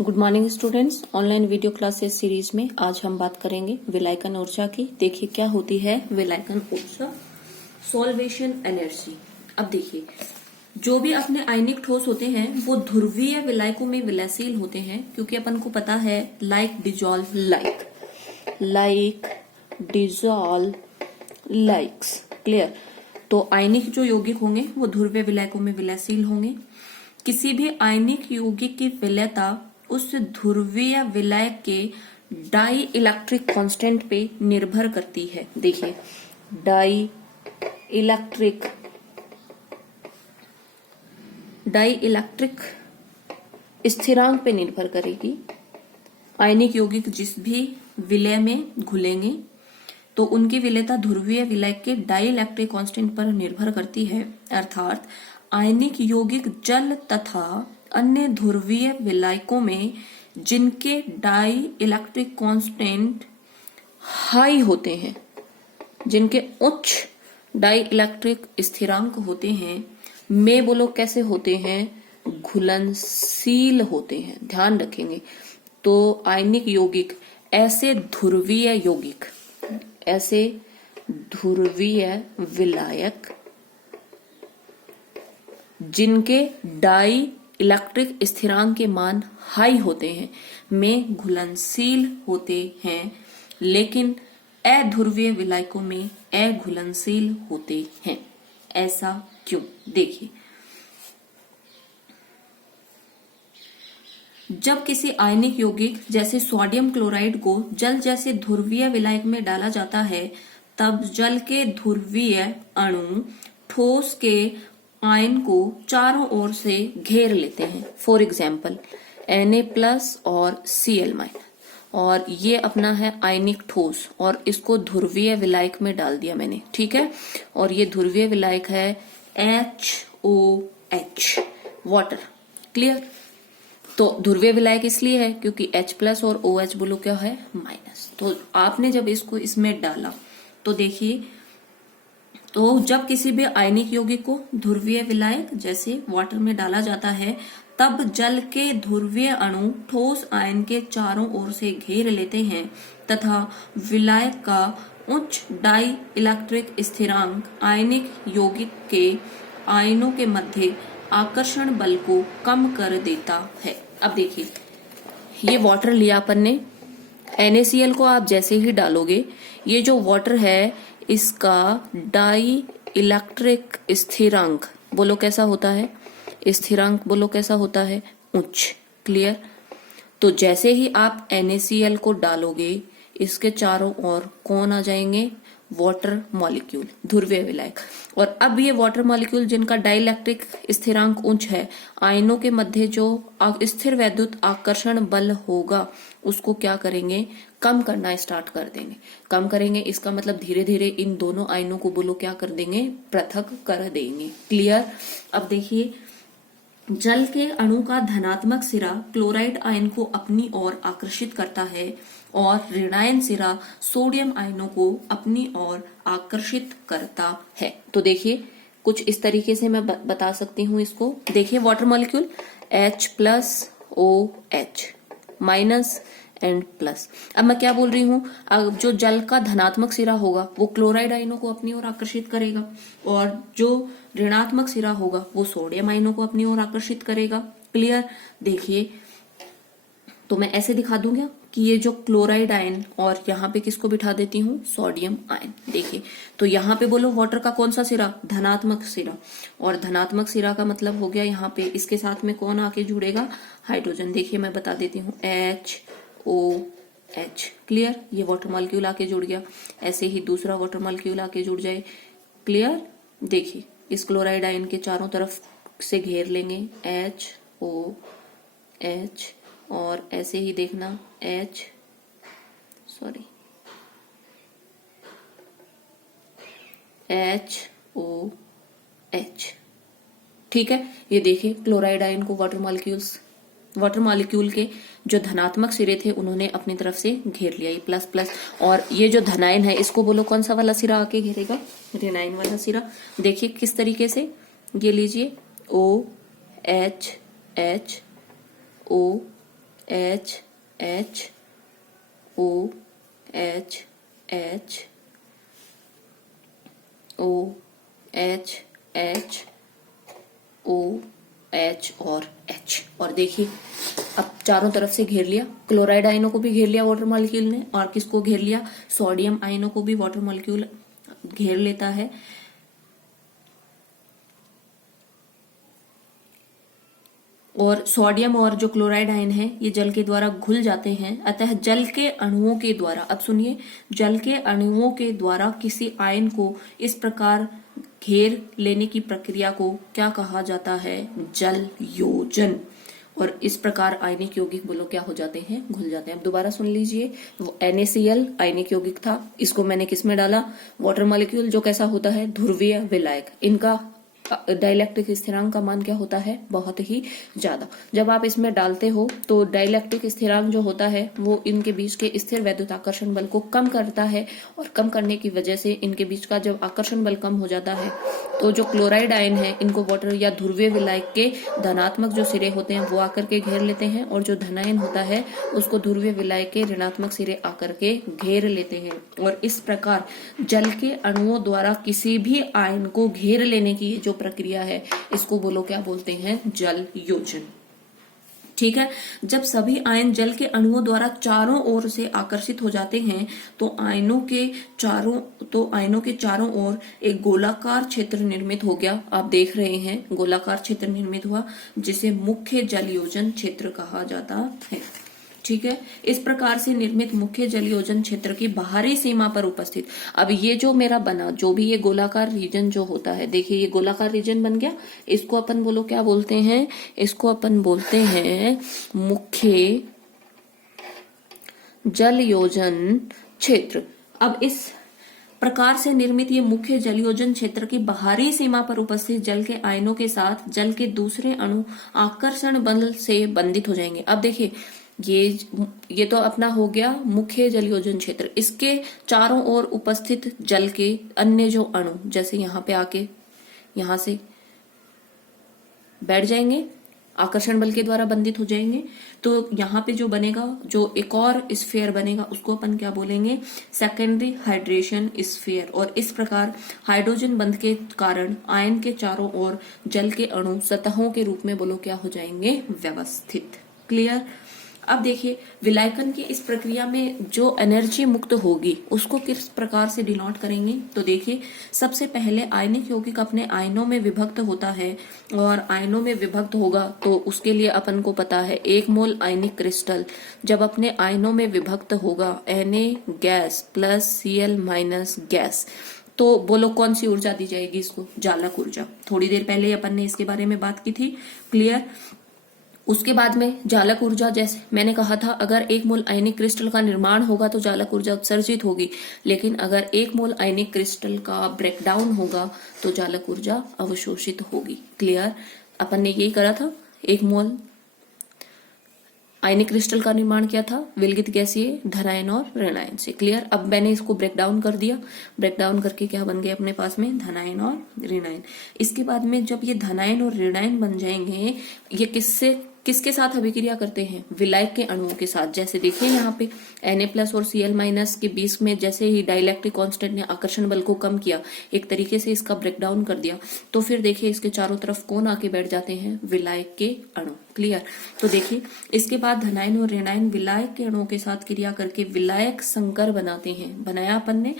Good morning students. Online video classes series में आज हम बात करेंगे विलायकन ऊर्जा की। देखिए क्या होती है विलायकन ऊर्जा। Solvation energy. अब देखिए जो भी अपने आयनिक ठोस होते हैं वो ध्रुवीय विलायकों में विलयशील होते हैं, क्योंकि अपन को पता है लाइक डिजॉल्व लाइक्स। क्लियर। तो आयनिक जो यौगिक होंगे वो ध्रुवीय विलायकों में विलयशील होंगे। किसी भी आयनिक यौगिक की विलयता उस ध्रुवीय विलायक के डाई इलेक्ट्रिक कांस्टेंट पे निर्भर करती है। देखिए डाई इलेक्ट्रिक स्थिरांक पे निर्भर करेगी। आयनिक यौगिक जिस भी विलय में घुलेंगे तो उनकी विलयता ध्रुवीय विलायक के डाई इलेक्ट्रिक कांस्टेंट पर निर्भर करती है। अर्थात आयनिक यौगिक जल तथा अन्य ध्रुवीय विलायकों में जिनके डाई इलेक्ट्रिक कांस्टेंट हाई होते हैं, जिनके उच्च डाई इलेक्ट्रिक स्थिरांक होते हैं, में बोलो कैसे होते हैं, घुलनशील होते हैं। ध्यान रखेंगे। तो आयनिक यौगिक ऐसे ध्रुवीय विलायक जिनके डाई इलेक्ट्रिक स्थिरांक के मान हाई होते हैं में घुलनशील होते हैं, लेकिन अध्रुवीय विलायकों में अघुलनशील होते हैं। ऐसा क्यों? देखिए जब किसी आयनिक यौगिक जैसे सोडियम क्लोराइड को जल जैसे ध्रुवीय विलायक में डाला जाता है तब जल के ध्रुवीय अणु ठोस के आयन को चारों ओर से घेर लेते हैं। फॉर एग्जाम्पल Na+ और Cl-। और ये अपना है आयनिक ठोस और इसको ध्रुवीय विलायक में डाल दिया मैंने। ठीक है। और ये ध्रुवीय विलायक है HOH वाटर। क्लियर। तो ध्रुवीय विलायक इसलिए है क्योंकि H+ और OH बोलो क्या है, माइनस। तो आपने जब इसको इसमें डाला तो देखिए, तो जब किसी भी आयनिक यौगिक को ध्रुवीय विलायक जैसे वाटर में डाला जाता है तब जल के ध्रुवीय अणु ठोस आयन के चारों ओर से घेर लेते हैं तथा विलायक का उच्च डाई इलेक्ट्रिक स्थिरांक आयनिक यौगिक के आयनों के मध्य आकर्षण बल को कम कर देता है। अब देखिए ये वाटर लिया अपन ने, NaCl को आप जैसे ही डालोगे ये जो वाटर है इसका डाई इलेक्ट्रिक स्थिरांक बोलो कैसा होता है, स्थिरांक बोलो कैसा होता है, उच्च। क्लियर। तो जैसे ही आप NaCl को डालोगे इसके चारों ओर कौन आ जाएंगे, वाटर मॉलिक्यूल, ध्रुवीय विलायक। और अब ये वाटर मॉलिक्यूल जिनका डाइलेक्ट्रिक स्थिरांक उच्च है, आयनों के मध्य जो स्थिर वैद्युत आकर्षण बल होगा उसको क्या करेंगे, कम करना स्टार्ट कर देंगे। कम करेंगे इसका मतलब धीरे धीरे इन दोनों आयनों को बोलो क्या कर देंगे, पृथक कर देंगे। क्लियर। अब देखिए जल के अणु का धनात्मक सिरा क्लोराइड आयन को अपनी ओर आकर्षित करता है और ऋणायन सिरा सोडियम आयनों को अपनी ओर आकर्षित करता है। तो देखिए कुछ इस तरीके से मैं बता सकती हूँ इसको। देखिए water molecule H+OH minus and plus. अब मैं क्या बोल रही हूँ, अब जो जल का धनात्मक सिरा होगा वो क्लोराइड आयनों को अपनी ओर आकर्षित करेगा और जो ऋणात्मक सिरा होगा वो सोडियम आयनों को अपनी ओर आकर्षित करेगा। क्लियर। देखिए तो मैं ऐसे दिखा दूंगा कि ये जो क्लोराइड आयन और यहाँ पे किसको बिठा देती हूँ, सोडियम आयन। देखिए तो यहाँ पे बोलो वाटर का कौन सा सिरा, धनात्मक सिरा। और धनात्मक सिरा का मतलब हो गया यहाँ पे इसके साथ में कौन आके जुड़ेगा, हाइड्रोजन। देखिए मैं बता देती हूँ HOH। क्लियर। ये वाटर मॉलिक्यूल आके जुड़ गया। ऐसे ही दूसरा वाटर मॉलिक्यूल आके जुड़ जाए। क्लियर। देखिए इस क्लोराइड आयन के चारों तरफ से घेर लेंगे HOH और ऐसे ही देखना HOH। ठीक है। ये देखिए क्लोराइड आयन को वाटर मॉलिक्यूल के जो धनात्मक सिरे थे उन्होंने अपनी तरफ से घेर लिया, ये प्लस प्लस। और ये जो धनायन है इसको बोलो कौन सा वाला सिरा आके घेरेगा, ऋणायन वाला सिरा। देखिए किस तरीके से, ये लीजिए OH H H O H H O H H O H और एच। और देखिए अब चारों तरफ से घेर लिया, क्लोराइड आयनों को भी घेर लिया वाटर मॉलिक्यूल ने, और किसको घेर लिया, सोडियम आयनों को भी वाटर मॉलिक्यूल घेर लेता है। और सोडियम और जो क्लोराइड आयन है ये जल के द्वारा घुल जाते हैं, अतः जल के अणुओं के द्वारा, अब सुनिए, जल के अणुओं के द्वारा किसी आयन को इस प्रकार घेर लेने की प्रक्रिया को क्या कहा जाता है, जल योजन। और इस प्रकार आयनिक यौगिक बोलो क्या हो जाते हैं, घुल जाते हैं। अब दोबारा सुन लीजिए, वो NaCl आयनिक यौगिक था, इसको मैंने किसमें डाला, वाटर मॉलिक्यूल, जो कैसा होता है, ध्रुवीय विलायक। इनका डाइलेक्ट्रिक स्थिरांक का मान क्या होता है, बहुत ही ज्यादा। जब आप इसमें डालते हो तो डाइलेक्ट्रिक स्थिरांक जो होता है वो इनके बीच के स्थिर वैद्युताकर्षण बल को कम करता है, और कम करने की वजह से इनके बीच का जब आकर्षण बल कम हो जाता है तो जो क्लोराइड आयन है इनको वाटर या ध्रुवीय विलायक के धनात्मक जो सिरे होते हैं वो आकर के घेर लेते हैं, और जो धनायन होता है उसको ध्रुवीय विलायक के ऋणात्मक सिरे आकर के घेर लेते हैं। और इस प्रकार जल के अणुओं द्वारा किसी भी आयन को घेर लेने की जो प्रक्रिया है इसको बोलो क्या बोलते हैं, जल योजन। ठीक है, जब सभी आयन जल के अणुओं द्वारा चारों ओर से आकर्षित हो जाते हैं तो आयनों के चारों ओर एक गोलाकार क्षेत्र निर्मित हो गया। आप देख रहे हैं गोलाकार क्षेत्र निर्मित हुआ जिसे मुख्य जल योजन क्षेत्र कहा जाता है। ठीक है, इस प्रकार से निर्मित मुख्य जल योजन क्षेत्र की बाहरी सीमा पर उपस्थित, अब ये जो मेरा बना, जो भी ये गोलाकार रीजन जो होता है, देखिए ये गोलाकार रीजन बन गया, इसको अपन बोलो क्या बोलते हैं, इसको अपन बोलते हैं मुख्य जल योजन क्षेत्र। अब इस प्रकार से निर्मित ये मुख्य जल योजन क्षेत्र की बाहरी सीमा पर उपस्थित जल के आयनों के साथ जल के दूसरे अणु आकर्षण बल से बंधित हो जाएंगे। अब देखिए ये तो अपना हो गया मुख्य जल योजन क्षेत्र, इसके चारों ओर उपस्थित जल के अन्य जो अणु जैसे यहाँ पे आके यहां से बैठ जाएंगे, आकर्षण बल के द्वारा बंधित हो जाएंगे, तो यहाँ पे जो बनेगा, जो एक और स्फीयर बनेगा उसको अपन क्या बोलेंगे, सेकेंडरी हाइड्रेशन स्फीयर। और इस प्रकार हाइड्रोजन बंध के कारण आयन के चारों ओर जल के अणु सतहों के रूप में बोलो क्या हो जाएंगे, व्यवस्थित। क्लियर। अब देखिए विलायकन की इस प्रक्रिया में जो एनर्जी मुक्त होगी उसको किस प्रकार से डिनोट करेंगे, तो देखिए सबसे पहले आयनिक यौगिक अपने आयनों में विभक्त होता है, और आयनों में विभक्त होगा तो उसके लिए अपन को पता है 1 मोल आयनिक क्रिस्टल जब अपने आयनों में विभक्त होगा Na gas plus Cl minus gas, तो बोलो कौन सी ऊर्जा दी जाएगी इसको, जालक ऊर्जा। थोड़ी देर पहले अपन ने इसके बारे में बात की थी। क्लियर। उसके बाद में जालक ऊर्जा, जैसे मैंने कहा था अगर 1 मोल आयनिक क्रिस्टल का निर्माण होगा तो जालक ऊर्जा उत्सर्जित होगी, लेकिन अगर 1 मोल आयनिक क्रिस्टल का ब्रेकडाउन होगा तो जालक ऊर्जा अवशोषित होगी। क्लियर। अपन ने यही करा था, 1 मोल आयनिक क्रिस्टल का निर्माण किया था विलगित गैसीय धनायन और ऋणायन से। क्लियर। अब मैंने इसको ब्रेकडाउन कर दिया, ब्रेकडाउन करके क्या बन गए अपने पास में, धनायन और ऋणायन। इसके बाद में जब ये धनायन और ऋणायन बन जाएंगे, ये किसके साथ अभिक्रिया करते हैं, विलायक के अणुओं के साथ। जैसे देखिए यहाँ पे Na+ और Cl- के बीच में जैसे ही डाइलेक्ट्रिक कांस्टेंट ने आकर्षण बल को कम किया, एक तरीके से इसका ब्रेकडाउन कर दिया, तो फिर देखिए इसके चारों तरफ कौन आके बैठ जाते हैं, विलायक के अणु। क्लियर। तो देखिए इसके बाद धनायन और ऋणायन विलायक के अणुओं के साथ क्रिया करके विलायक संकर बनाते हैं, बनाया अपन ने।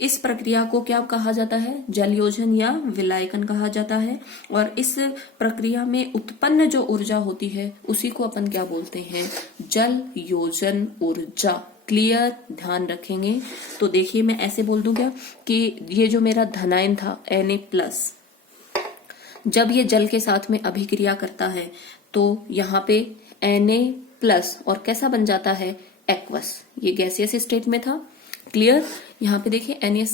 इस प्रक्रिया को क्या कहा जाता है, जल योजन या विलायकन कहा जाता है। और इस प्रक्रिया में उत्पन्न जो ऊर्जा होती है उसी को अपन क्या बोलते हैं, जल योजन ऊर्जा। क्लियर। ध्यान रखेंगे। तो देखिए मैं ऐसे बोल दूं क्या कि ये जो मेरा धनायन था Na+, जब ये जल के साथ में अभिक्रिया करता है तो यहाँ पे Na+ और कैसा बन जाता है, एक्वस। ये गैसियस स्टेट में था। क्लियर। यहाँ पे देखिए NaS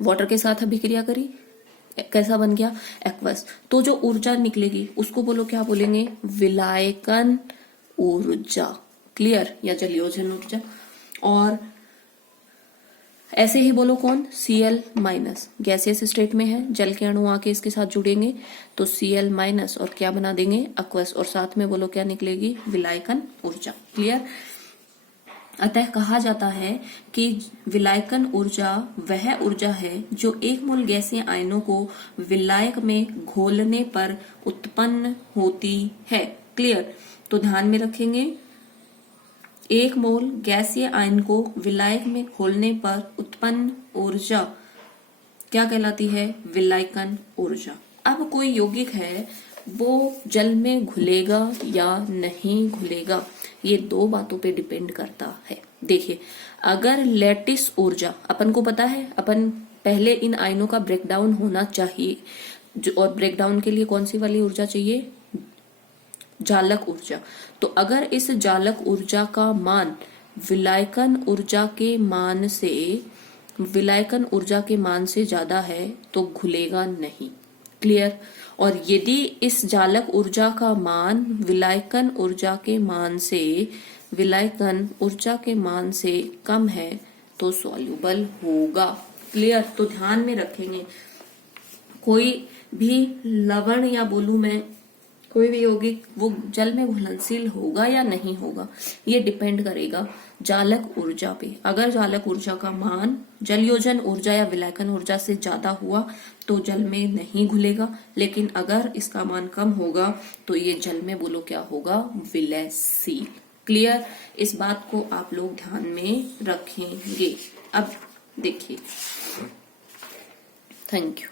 वाटर के साथ अभिक्रिया करी, कैसा बन गया, एक्वस। तो जो ऊर्जा निकलेगी उसको बोलो क्या बोलेंगे, विलायकन ऊर्जा। क्लियर। या जल योजन ऊर्जा। और ऐसे ही बोलो कौन, Cl माइनस, गैसियस स्टेट में है, जल के अणु आके इसके साथ जुड़ेंगे तो Cl माइनस और क्या बना देंगे, aqueous, और साथ में बोलो क्या निकलेगी, विलायकन ऊर्जा। क्लियर। अतः कहा जाता है कि विलायकन ऊर्जा वह ऊर्जा है जो एक मोल गैसीय आयनों को विलायक में घोलने पर उत्पन्न होती है। क्लियर। तो ध्यान में रखेंगे, एक मोल गैसीय आयन को विलायक में घोलने पर उत्पन्न ऊर्जा क्या कहलाती है, विलायकन ऊर्जा। अब कोई यौगिक है वो जल में घुलेगा या नहीं घुलेगा, ये दो बातों पे डिपेंड करता है। देखिए, अगर लैटिस ऊर्जा, अपन को पता है, अपन पहले इन आयनों का ब्रेकडाउन होना चाहिए, और ब्रेकडाउन के लिए कौन सी वाली ऊर्जा चाहिए, जालक ऊर्जा। तो अगर इस जालक ऊर्जा का मान विलायकन ऊर्जा के मान से ज्यादा है तो घुलेगा नहीं। क्लियर। और यदि इस जालक ऊर्जा का मान विलायकन ऊर्जा के मान से कम है तो सॉल्युबल होगा। क्लियर। तो ध्यान में रखेंगे, कोई भी लवण या बोलूं मैं कोई भी यौगिक वो जल में घुलनशील होगा या नहीं होगा, ये डिपेंड करेगा जालक ऊर्जा पे। अगर जालक ऊर्जा का मान जलयोजन ऊर्जा या विलायकन ऊर्जा से ज्यादा हुआ तो जल में नहीं घुलेगा, लेकिन अगर इसका मान कम होगा तो ये जल में बोलो क्या होगा, विलयशील। क्लियर। इस बात को आप लोग ध्यान में रखेंगे। अब देखिए, थैंक यू।